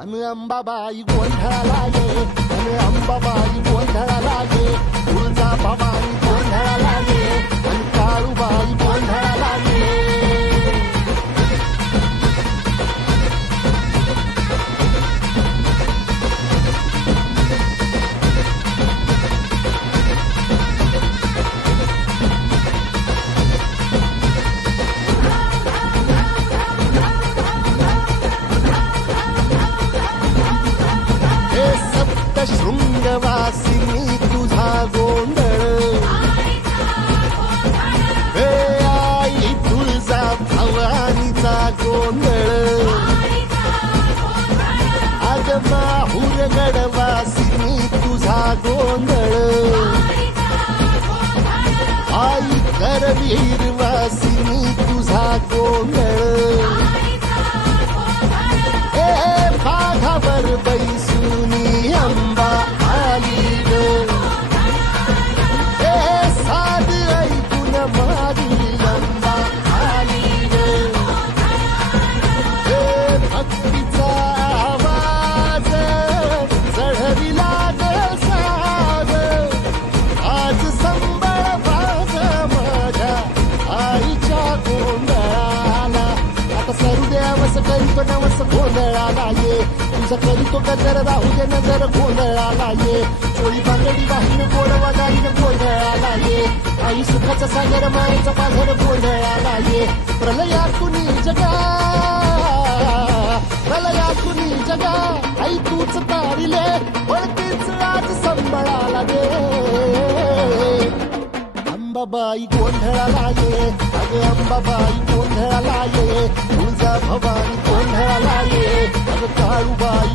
अन अंबाबाई गोंधळाला ये, अन अंबाबाई गोंधळाला ये, तुळजा भवानी गोंधळाला ये, अन काळूबाई गोंधळाला ये. शृंगवासिनी तुझा गोंधळ, हे आई तुळजा भवानीचा गोंधळ, अग माहूर गडवासिनी तुझा गोंधळ, आई करवीर वासिनी तुझा गोंधळ, हे बाघावर बैसुनी अंबा आली ग, हे साध ऐकून माझी अंबा आली ग, हे भक्तीचा आवाज चढविला ग साज, आज संबळ बाज माझ्या आईच्या गोंधळाला. आता सरू देवस करीतो नवस गोंधळाला ये, तुझं करीतो गजर राहू दे नजर गोंधळाला ये, चोळी बांगडी वाहीन गोडवा गाईन गोंधळाला ये, आई सुखाचा सागर मायेचा पाझर गोंधळाला ये. प्रलयातुनी जगा, प्रलयातुनी जगा, आई तूच तारिले वळतीच आज संबळाला दे. अंबाबाई गोंधळाला ये, अगं अंबाबाई गोंधळाला ये, तुळजा भवानी गोंधळाला ये, अगं काळूबाई